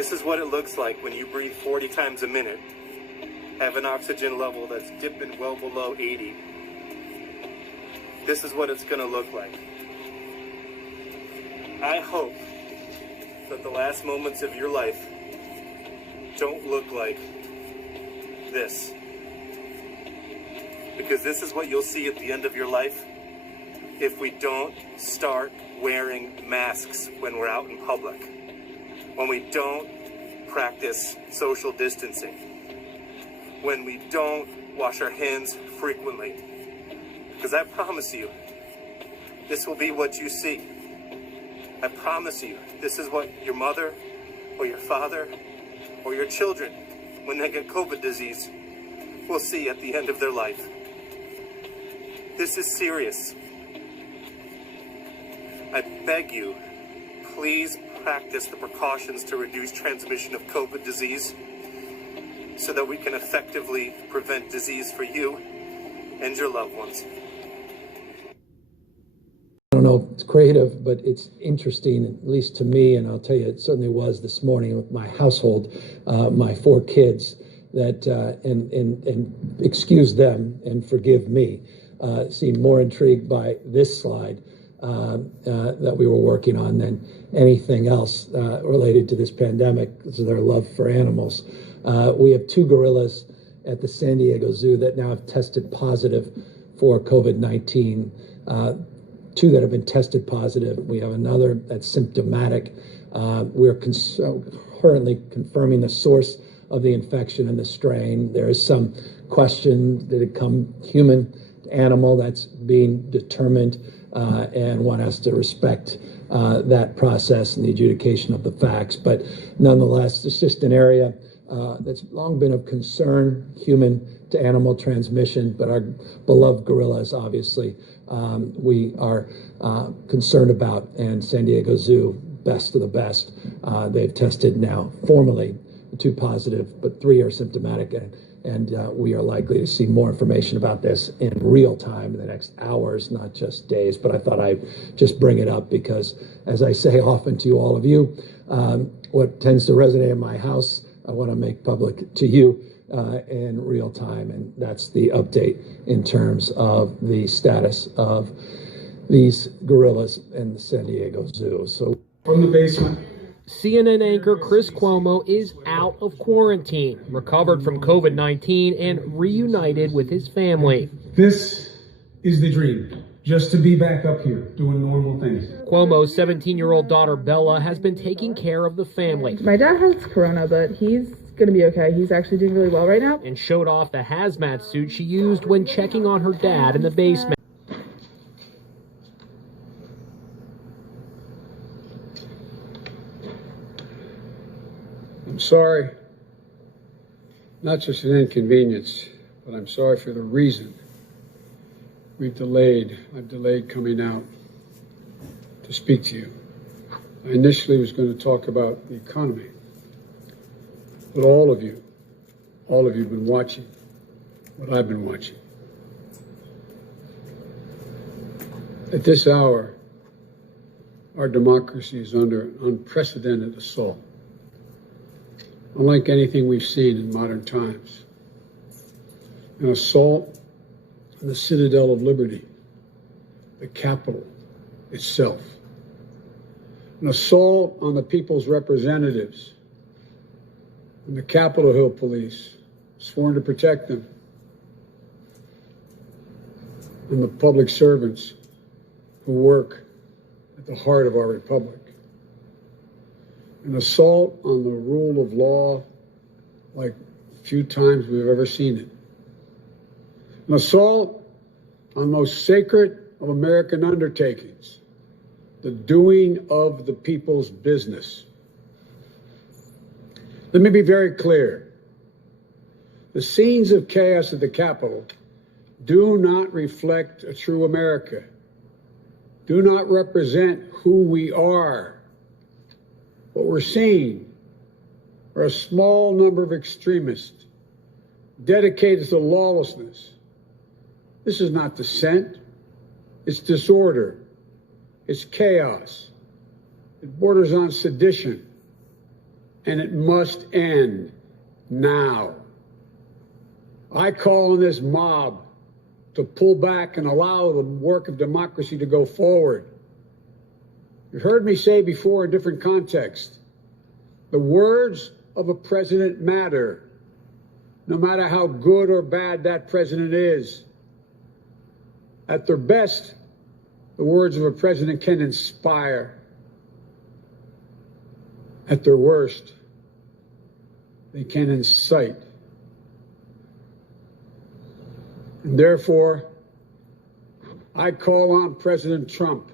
This is what it looks like when you breathe 40 times a minute, have an oxygen level that's dipping well below 80. This is what it's going to look like. I hope that the last moments of your life don't look like this. Because this is what you'll see at the end of your life if we don't start wearing masks when we're out in public. When we don't practice social distancing. When we don't wash our hands frequently. Because I promise you, this will be what you see. I promise you, this is what your mother or your father or your children, when they get COVID disease, will see at the end of their life. This is serious. I beg you, please practice the precautions to reduce transmission of COVID disease so that we can effectively prevent disease for you and your loved ones. I don't know if it's creative, but it's interesting, at least to me, and I'll tell you, it certainly was this morning with my household, my 4 kids, that, and excuse them and forgive me, seemed more intrigued by this slide that we were working on than anything else related to this pandemic, so their love for animals. We have 2 gorillas at the San Diego Zoo that now have tested positive for COVID-19. 2 that have been tested positive. We have another that's symptomatic. We're currently confirming the source of the infection and the strain. There is some question, did it come human to animal? That's being determined, and one has to respect that process and the adjudication of the facts. But nonetheless, it's just an area that's long been of concern, human to animal transmission, but our beloved gorillas, obviously, we are concerned about, and San Diego Zoo, best of the best. They've tested now formally 2 positive, but 3 are symptomatic, and we are likely to see more information about this in real time in the next hours, not just days. But I thought I'd just bring it up because, as I say often to all of you, what tends to resonate in my house, I want to make public to you in real time, and that's the update in terms of the status of these gorillas in the San Diego Zoo. So from the basement. CNN anchor Chris Cuomo is out of quarantine, recovered from COVID-19, and reunited with his family. This is the dream, just to be back up here doing normal things. Cuomo's 17-year-old daughter Bella has been taking care of the family. My dad has corona, but he's going to be okay. He's actually doing really well right now. And showed off the hazmat suit she used when checking on her dad in the basement. I'm sorry, not just an inconvenience, but I'm sorry for the reason I've delayed coming out to speak to you. I initially was going to talk about the economy, but all of you have been watching what I've been watching. At this hour, our democracy is under an unprecedented assault, unlike anything we've seen in modern times. An assault on the citadel of liberty, the Capitol itself. An assault on the people's representatives and the Capitol Hill police, sworn to protect them, and the public servants who work at the heart of our republic. An assault on the rule of law like few times we've ever seen it. An assault on the most sacred of American undertakings, the doing of the people's business. Let me be very clear. The scenes of chaos at the Capitol do not reflect a true America, do not represent who we are. What we're seeing are a small number of extremists dedicated to lawlessness. This is not dissent. It's disorder. It's chaos. It borders on sedition. and it must end now. I call on this mob to pull back and allow the work of democracy to go forward. You've heard me say before in different contexts, the words of a president matter, no matter how good or bad that president is. At their best, the words of a president can inspire. At their worst, they can incite. And therefore, I call on President Trump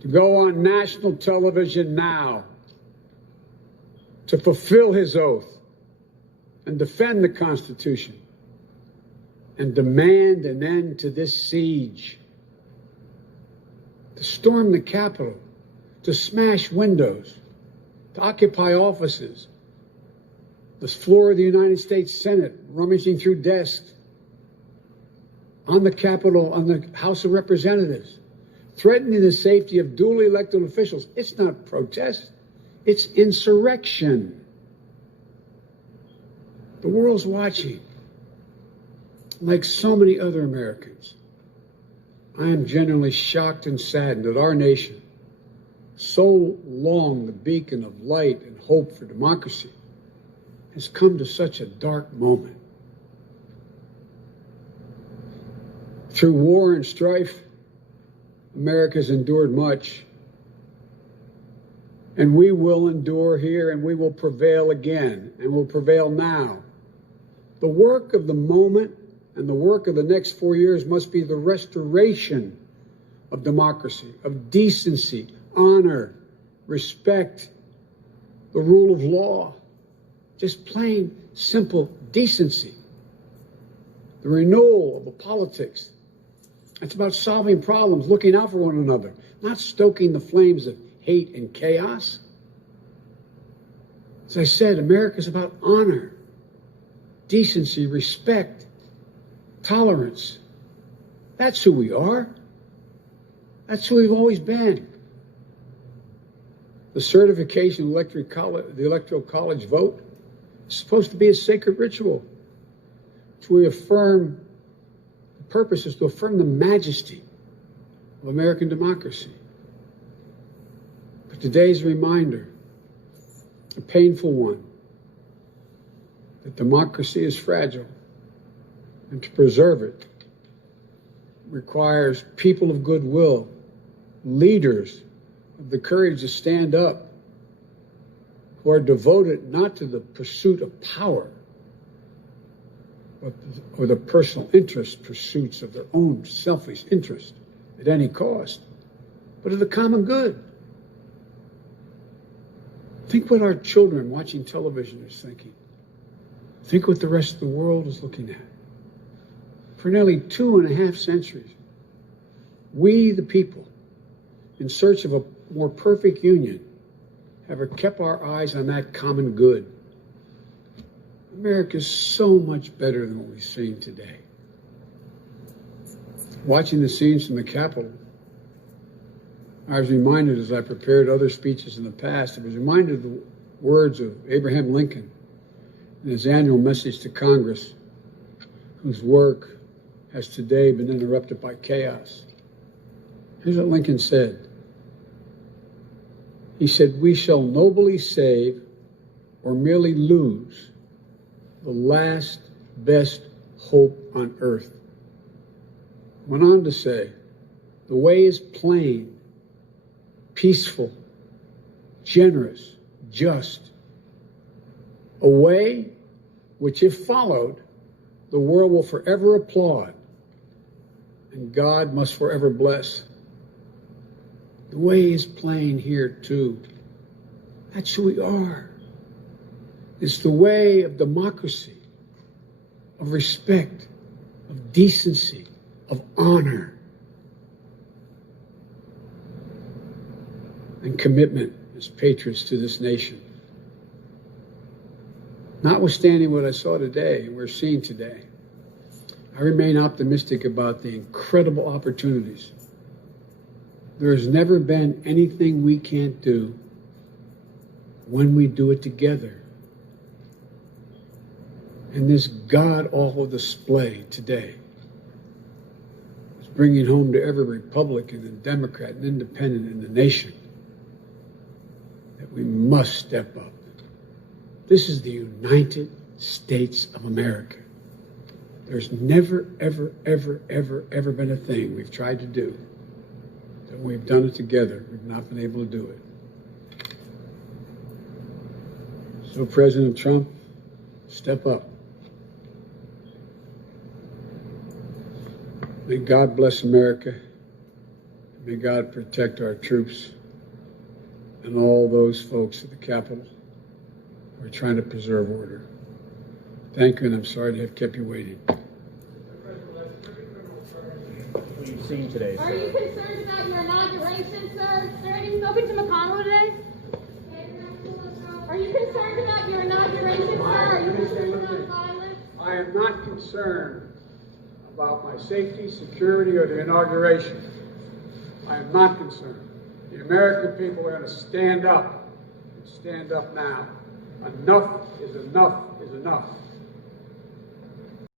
to go on national television now to fulfill his oath and defend the Constitution and demand an end to this siege, to storm the Capitol, to smash windows, to occupy offices, the floor of the United States Senate, rummaging through desks, on the Capitol, on the House of Representatives, threatening the safety of duly elected officials. It's not protest, it's insurrection. The world's watching. Like so many other Americans, I am genuinely shocked and saddened that our nation, so long the beacon of light and hope for democracy, has come to such a dark moment. Through war and strife, America's endured much. And we will endure here, and we will prevail again, and will prevail now. The work of the moment and the work of the next 4 years must be the restoration of democracy, of decency, honor, respect, the rule of law, just plain, simple decency. The renewal of the politics. It's about solving problems, looking out for one another, not stoking the flames of hate and chaos. As I said, America's about honor, decency, respect, tolerance. That's who we are. That's who we've always been. The certification of the Electoral College vote is supposed to be a sacred ritual. To affirm, the purpose is to affirm the majesty of American democracy. But today's reminder, a painful one, that democracy is fragile, and to preserve it requires people of goodwill, leaders of the courage to stand up, who are devoted not to the pursuit of power, or the personal interest pursuits of their own selfish interest at any cost, but of the common good. Think what our children watching television are thinking. Think what the rest of the world is looking at. For nearly 2.5 centuries, we, the people, in search of a more perfect union, have kept our eyes on that common good. America is so much better than what we've seen today. Watching the scenes from the Capitol, I was reminded, as I prepared other speeches in the past, I was reminded of the words of Abraham Lincoln in his annual message to Congress, whose work has today been interrupted by chaos. Here's what Lincoln said. He said, "We shall nobly save or merely lose the last best hope on earth." Went on to say, "The way is plain, peaceful, generous, just. A way which, if followed, the world will forever applaud and God must forever bless." The way is plain here too. That's who we are. It's the way of democracy, of respect, of decency, of honor, and commitment as patriots to this nation. Notwithstanding what I saw today and we're seeing today, I remain optimistic about the incredible opportunities. There has never been anything we can't do when we do it together. And this god-awful display today is bringing home to every Republican and Democrat and Independent in the nation that we must step up. This is the United States of America. There's never, ever, ever, ever, ever been a thing we've tried to do that we've done it together. We've not been able to do it. So, President Trump, step up. May God bless America. May God protect our troops and all those folks at the Capitol who are trying to preserve order. Thank you, and I'm sorry to have kept you waiting. We've seen today, Are you concerned about your inauguration, sir? Is there anything open to McConnell today? Are you concerned about your inauguration, sir? Are you concerned about violence? I am not concerned about my safety, security, or the inauguration. I am not concerned. The American people are going to stand up. Stand up now. Enough is enough is enough.